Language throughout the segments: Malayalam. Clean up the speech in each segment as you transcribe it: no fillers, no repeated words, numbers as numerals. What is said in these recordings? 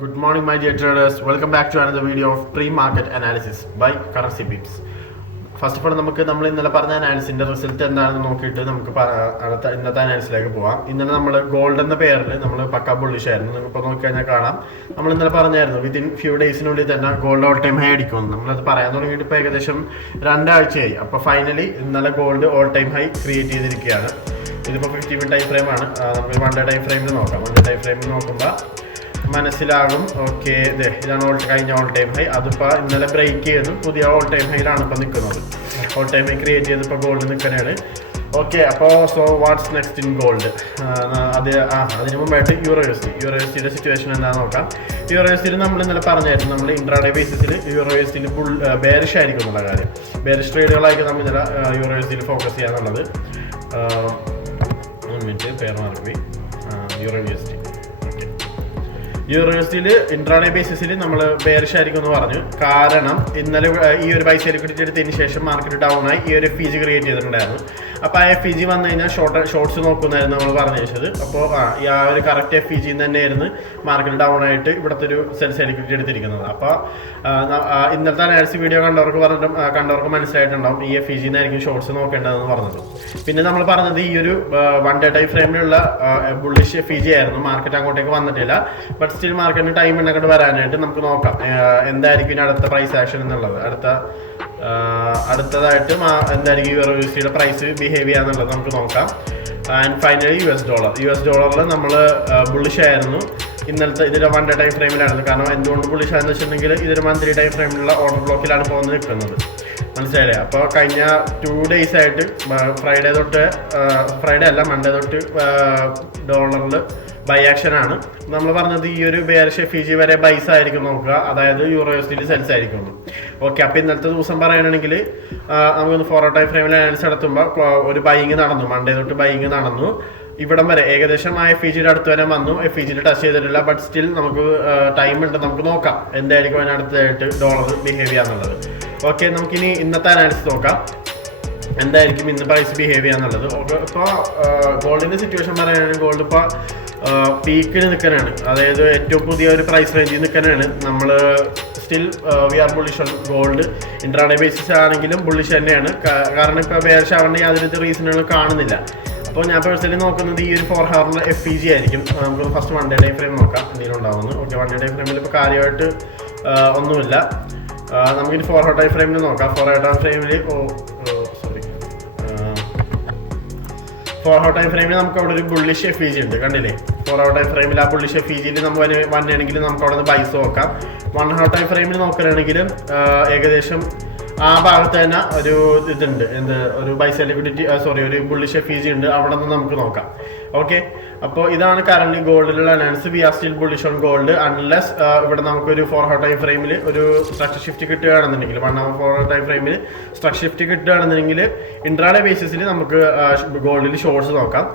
Good morning, my dear traders. Welcome back to another video of pre-market analysis by Currency Beats. First of all നമ്മൾ ഇന്നലെ പറഞ്ഞ അനാലിസിന്റെ റിസൾട്ട് എന്താണെന്ന് നോക്കിയിട്ട് നമുക്ക് ഇന്നത്തെ അനാലിസിലേക്ക് പോവാം. ഇന്നലെ നമ്മൾ ഗോൾഡ് എന്ന പേരിൽ നമ്മൾ പക്ക ബുള്ളിഷ് ആയിരുന്നു. നിങ്ങൾക്ക് നോക്കിക്കഴിഞ്ഞാൽ കാണാം, നമ്മൾ ഇന്നലെ പറഞ്ഞായിരുന്നു വിത്തിൻ ഫ്യൂ ഡേയ്സിനുള്ളിൽ തന്നെ ഗോൾഡ് ഓൾ ടൈം ഹൈ അടിക്കുമെന്ന്. നമ്മളത് പറയാൻ തുടങ്ങിയിട്ട് ഇപ്പോൾ ഏകദേശം 2 ആഴ്ചയായി. അപ്പോൾ ഫൈനലി ഇന്നലെ gold all time high create ചെയ്തിരിക്കുകയാണ്. ഇതിപ്പോൾ 50 മിനിറ്റ് ടൈം ഫ്രെയിമാണ്. നമുക്ക് 1 ഡേ ടൈം ഫ്രെയിമിൽ നോക്കാം. 1 ഡേ ടൈം ഫ്രെയിമിൽ നോക്കുമ്പോൾ മനസ്സിലാകും. ഓക്കെ, ഇതാണ് കഴിഞ്ഞ ഓൾ ടൈം ഹൈ. അതിപ്പോൾ ഇന്നലെ ബ്രേക്ക് ചെയ്ത് പുതിയ ഓൾ ടൈം ഹൈയിലാണ് ഇപ്പോൾ നിൽക്കുന്നത്. ഓൾ ടൈം ഹൈ ക്രിയേറ്റ് ചെയ്ത് ഇപ്പോൾ ഗോൾഡ് നിൽക്കുന്നതാണ്. ഓക്കെ, അപ്പോൾ so what's next in gold? അതിന് മുമ്പായിട്ട് യൂറോ യുടെ സിറ്റുവേഷൻ എന്താണെന്ന് നോക്കാം. യൂറോ നമ്മൾ ഇന്നലെ പറഞ്ഞായിരുന്നു, നമ്മൾ ഇൻട്രാഡേ ബേസിസിൽ യൂറോ ബെയറിഷ് ആയിരിക്കും എന്നുള്ള കാര്യം. ബെയറിഷ് ട്രേഡുകളായിരിക്കും നമ്മൾ ഇന്നലെ യൂറോ ഫോക്കസ് ചെയ്യാന്നുള്ളത്. 1 മിനിറ്റ്, പേർ മാർക്ക് പോയി. യൂറോ ഇൻട്രാഡേ ബേസിസിൽ നമ്മൾ ബെയറിഷ് ആയിരിക്കും എന്ന് പറഞ്ഞു. കാരണം ഇന്നലെ ഈ ഒരു പൈസ ലിക്വിഡിറ്റി എടുത്തതിന് ശേഷം മാർക്കറ്റ് ഡൗൺ ആയി ഈ ഒരു FEG ക്രിയേറ്റ് ചെയ്തിട്ടുണ്ടായിരുന്നു. അപ്പോൾ ആ FEG വന്നു കഴിഞ്ഞാൽ ഷോർട്ട്സ് നോക്കുന്നതായിരുന്നു നമ്മൾ പറഞ്ഞു വെച്ചത്. അപ്പോൾ ആ ഒരു കറക്റ്റ് FEG തന്നെയായിരുന്നു മാർക്കറ്റ് ഡൗൺ ആയിട്ട് ഇവിടുത്തെ ഒരു സെൽസ് ലിക്വിഡിറ്റി എടുത്തിരിക്കുന്നത്. അപ്പോൾ ഇന്നത്തെ അനാലിസിസ് വീഡിയോ കണ്ടവർക്ക് മനസ്സിലായിട്ടുണ്ടാവും ഈ FEG എന്നായിരിക്കും ഷോർട്ട്സ് നോക്കേണ്ടതെന്ന് പറഞ്ഞത്. പിന്നെ നമ്മൾ പറഞ്ഞത് ഈ ഒരു 1 ഡേ ടൈം ഫ്രെയിമിലുള്ള ബുള്ളിഷ് FEG ആയിരുന്നു. മാർക്കറ്റ് അങ്ങോട്ടേക്ക് വന്നിട്ടില്ല. ബട്ട് സ്റ്റിൽ മാർക്കറ്റിന് ടൈം ഉണ്ടെങ്കിൽ വരാനായിട്ട് നമുക്ക് നോക്കാം എന്തായിരിക്കും ഇനി അടുത്ത പ്രൈസ് ആക്ഷൻ എന്നുള്ളത്. അടുത്തതായിട്ട് എന്തായിരിക്കും യൂറോ പ്രൈസ് ബിഹേവ് ചെയ്യാന്നുള്ളത് നമുക്ക് നോക്കാം. ആൻഡ് ഫൈനലി US ഡോളറിൽ നമ്മൾ ബുള്ളിഷ് ആയിരുന്നു ഇന്നലത്തെ. ഇതിൽ 1 ഡേ ടൈം ഫ്രെയിമിലായിരുന്നു. കാരണം എന്തുകൊണ്ട് ബുള്ളിഷ് ആണെന്ന് വെച്ചിട്ടുണ്ടെങ്കിൽ ഇതൊരു മന്ത്ലി ടൈം ഫ്രെയിമിലുള്ള ഓർഡർ ബ്ലോക്കിലാണ് പോകുന്നത് നിൽക്കുന്നത്. മനസ്സിലായില്ലേ? അപ്പോൾ കഴിഞ്ഞ 2 ഡേയ്സ് ആയിട്ട് മൺഡേ തൊട്ട് ഡോളറിൽ ബൈ ആക്ഷൻ ആണ്. നമ്മൾ പറഞ്ഞത് ഈ ഒരു ബെയറിഷ് FEG വരെ ബൈസ് ആയിരിക്കും നോക്കുക, അതായത് യൂറോ സെൽസ് ആയിരിക്കും. ഓക്കെ, അപ്പോൾ ഇന്നത്തെ ദിവസം പറയുകയാണെങ്കിൽ നമുക്കൊന്ന് 4 ടൈം ഫ്രെയിമിൽ അനാലിസിസ് നടത്തുമ്പോൾ ഒരു ബൈയിങ് നടന്നു. മൺഡേ തൊട്ട് ബൈയിങ് നടന്നു. ഇവിടം വരെ ഏകദേശം ആ FEGയുടെ അടുത്ത് വരെ വന്നു. FEGയിൽ ടച്ച് ചെയ്തിട്ടില്ല. ബട്ട് സ്റ്റിൽ നമുക്ക് ടൈം ഉണ്ട്, നമുക്ക് നോക്കാം എന്തായിരിക്കും അതിനടുത്തായിട്ട് ഡോളർ ബിഹേവ് ചെയ്യാന്നുള്ളത്. ഓക്കെ, നമുക്കിനി ഇന്നത്തെ അനാലിസിസ് നോക്കാം എന്തായിരിക്കും ഇന്ന് പ്രൈസ് ബിഹേവ് ചെയ്യാന്നുള്ളത്. ഓക്കെ, ഇപ്പോൾ ഗോൾഡിൻ്റെ സിറ്റുവേഷൻ പറയുകയാണെങ്കിൽ ഗോൾഡ് ഇപ്പോൾ പീക്കിന് നിൽക്കാനാണ്, അതായത് ഏറ്റവും പുതിയ ഒരു പ്രൈസ് റേഞ്ചിൽ നിൽക്കാനാണ്. നമ്മൾ still we are bullish on gold. Intraday basis ആണെങ്കിലും ബുള്ളിഷ് തന്നെയാണ്. കാരണം ഇപ്പോൾ ബെയറിഷ് ആവേണ്ട യാതൊരു റീസണുകളും കാണുന്നില്ല. അപ്പോൾ ഞാൻ പേഴ്സണലി നോക്കുന്നത് ഈ ഒരു 4 ഹവറിലെ FEG ആയിരിക്കും. നമുക്ക് ഫസ്റ്റ് 1 ഡേ ടൈം ഫ്രെയിം നോക്കാം എന്തെങ്കിലും ഉണ്ടാവുന്നത്. ഓക്കെ, 1 ഡേ ടൈം ഫ്രെയിമിൽ ഇപ്പോൾ കാര്യമായിട്ട് ഒന്നുമില്ല. നമുക്കിനി 4 ടൈം ഫ്രെയിമിൽ നോക്കാം. 4 ടൈം ഫ്രെയിമിൽ 4 ടൈം ഫ്രെയിമിൽ നമുക്ക് അവിടെ ഒരു ബുള്ളിഷ് FEG ഉണ്ട്, കണ്ടില്ലേ? 4 ടൈം ഫ്രെയിമിൽ ആ ബുള്ളിഷ് FEGയിൽ നമ്മൾ വന്നെയാണെങ്കിൽ നമുക്ക് അവിടെ നിന്ന് ബൈസ് നോക്കാം. 1 ടൈം ഫ്രെയിമിൽ നോക്കുകയാണെങ്കിൽ ഏകദേശം ആ ഭാഗത്ത് തന്നെ ഒരു ഇതുണ്ട്, ഒരു ബൈസ് ലിക്വിഡിറ്റി ഒരു ബുള്ളിഷ് FEG ഉണ്ട്. അവിടെ നിന്ന് നമുക്ക് നോക്കാം. ഓക്കെ, അപ്പോൾ ഇതാണ് കറന്റ് ഗോൾഡിലുള്ള analysis. We are still bullish on gold unless ഇവിടെ നമുക്കൊരു 4 ടൈം ഫ്രെയിമിൽ ഒരു സ്ട്രക്ചർ ഷിഫ്റ്റ് കിട്ടുകയാണെന്നുണ്ടെങ്കിൽ 1 hour 4 ടൈം ഫ്രെയിമിൽ സ്ട്രക്ചർ ഷിഫ്റ്റ് കിട്ടുകയാണെന്നുണ്ടെങ്കിൽ ഇൻട്രാഡേ ബേസിസിൽ നമുക്ക് ഗോൾഡിൽ ഷോർട്ട്സ് നോക്കാം.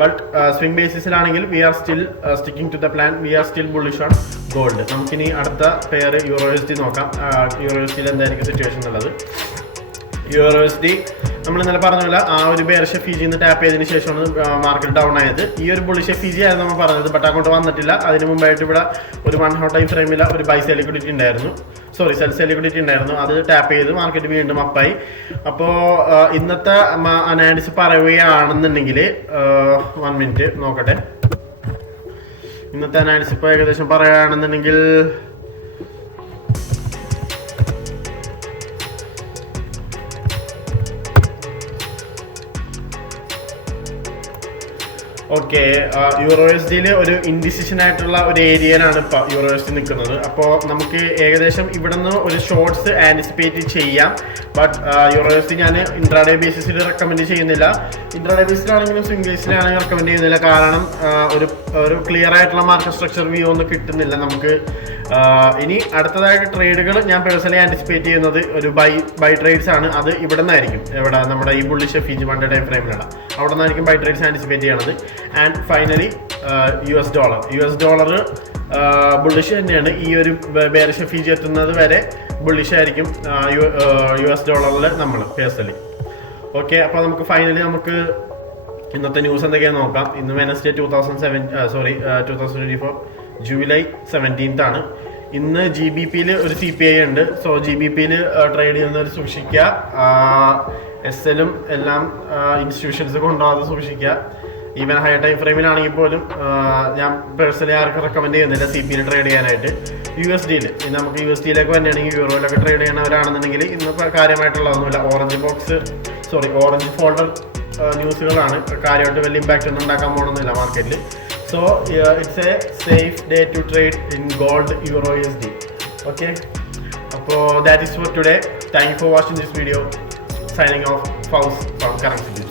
ബട്ട് സ്വിംഗ് ബേസിസിലാണെങ്കിൽ we are still sticking to the plan. We are still bullish on gold. നമുക്കിനി അടുത്ത പെയർ യൂറോ USD നോക്കാം. യൂറോ USDയിൽ എന്തായിരിക്കും സിറ്റുവേഷൻ എന്നുള്ളത്. യൂറോ USD നമ്മൾ ഇന്നലെ പറഞ്ഞ പോലെ ആ ഒരു ബെയറിഷ് FEG ടാപ്പ് ചെയ്തതിന് ശേഷമാണ് മാർക്കറ്റ് ഡൗൺ ആയത്. ഈ ഒരു ബുള്ളിഷ് FEG ആയിരുന്നു നമ്മൾ പറഞ്ഞത്, ബട്ട് അങ്ങോട്ട് വന്നിട്ടില്ല. അതിന് മുമ്പായിട്ട് ഇവിടെ ഒരു 1 ടൈം ഫ്രെയിമിൽ ഒരു ബൈസ് ലിക്വിഡിറ്റി ഉണ്ടായിരുന്നു, സെൽസ് ലിക്വിഡിറ്റി ഉണ്ടായിരുന്നു. അത് ടാപ്പ് ചെയ്ത് മാർക്കറ്റ് വീണ്ടും അപ്പായി. അപ്പോൾ ഇന്നത്തെ അനാലിസിസ് പറയുകയാണെന്നുണ്ടെങ്കിൽ 1 മിനിറ്റ് നോക്കട്ടെ. ഇന്നത്തെ അനാലിസിസ് ഇപ്പോൾ ഏകദേശം പറയുകയാണെന്നുണ്ടെങ്കിൽ ഓക്കെ, യൂറോ USDയിൽ ഒരു ഇൻഡിസിഷൻ ആയിട്ടുള്ള ഒരു ഏരിയയിലാണ് ഇപ്പോൾ യൂറോ USD നിൽക്കുന്നത്. അപ്പോൾ നമുക്ക് ഏകദേശം ഇവിടെ നിന്ന് ഒരു ഷോർട്ട്സ് ആൻറ്റിസിപ്പേറ്റ് ചെയ്യാം. ബട്ട് യൂറോ USD ഞാൻ ഇൻട്രാഡേ ബേസിസിൽ റെക്കമെൻഡ് ചെയ്യുന്നില്ല. ഇൻട്രാഡേ ബേസിലാണെങ്കിലും സ്വിംഗ് ബേസിലാണെങ്കിലും റെക്കമെൻഡ് ചെയ്യുന്നില്ല. കാരണം ഒരു ക്ലിയർ ആയിട്ടുള്ള മാർക്കറ്റ് സ്ട്രക്ചർ വ്യൂ ഒന്നും കിട്ടുന്നില്ല നമുക്ക്. ഇനി അടുത്തതായിട്ട് ട്രേഡുകൾ ഞാൻ പേഴ്സണലി ആൻറ്റിസിപ്പേറ്റ് ചെയ്യുന്നത് ഒരു ബൈ ട്രേഡ്സ് ആണ്. അത് ഇവിടെ നിന്നായിരിക്കും, നമ്മുടെ ഈ ബുള്ളിഷ് FEG 1 ഡേ ടൈം ഫ്രെയിമിലാണ്. അവിടെ നിന്നായിരിക്കും ബൈ ട്രേഡ്സ് ആൻറ്റിസിപ്പേറ്റ് ചെയ്യണത്. And finally US dollar bullish തന്നെയാണ്. ഈ ഒരു ബെയറിഷ് FEG എത്തുന്നത് വരെ ബുള്ളിഷ് ആയിരിക്കും US ഡോളറിൽ നമ്മൾ പേഴ്സണലി. ഓക്കെ, അപ്പോൾ നമുക്ക് ഫൈനലി ഇന്നത്തെ ന്യൂസ് എന്തൊക്കെയാണെന്ന് നോക്കാം. ഇന്ന് വെനസ്ഡേ 2024 ജൂലൈ 17 ആണ്. ഇന്ന് GBPയിൽ ഒരു CPI ഉണ്ട്. സോ GBPയിൽ ട്രേഡ് ചെയ്യുന്നവർ സൂക്ഷിക്കുക. SLും എല്ലാം ഇൻസ്റ്റിറ്റ്യൂഷൻസ് കൊണ്ടുപോകാതെ സൂക്ഷിക്കുക. ഈവൻ ഹൈ ടൈം ഫ്രെയിമിലാണെങ്കിൽ പോലും ഞാൻ പേഴ്സണലി ആർക്കും റെക്കമെൻഡ് ചെയ്യുന്നില്ല CPയിൽ ട്രേഡ് ചെയ്യാനായിട്ട്. USDയിൽ നമുക്ക് USDയിലേക്ക് വന്നിട്ടുണ്ടെങ്കിൽ യൂറോയിലൊക്കെ ട്രേഡ് ചെയ്യണവരാണെന്നുണ്ടെങ്കിൽ ഇന്ന് കാര്യമായിട്ടുള്ളതൊന്നുമില്ല. Orange folder ന്യൂസുകളാണ്. കാര്യമായിട്ട് വലിയ ഇമ്പാക്റ്റ് ഒന്നും ഉണ്ടാക്കാൻ പോകണമെന്നില്ല മാർക്കറ്റിൽ. So it's a safe day to trade in gold, euro, USD. Okay, അപ്പോൾ that is for today. Thank you for watching this video. Signing off, Faust from Currency Digital.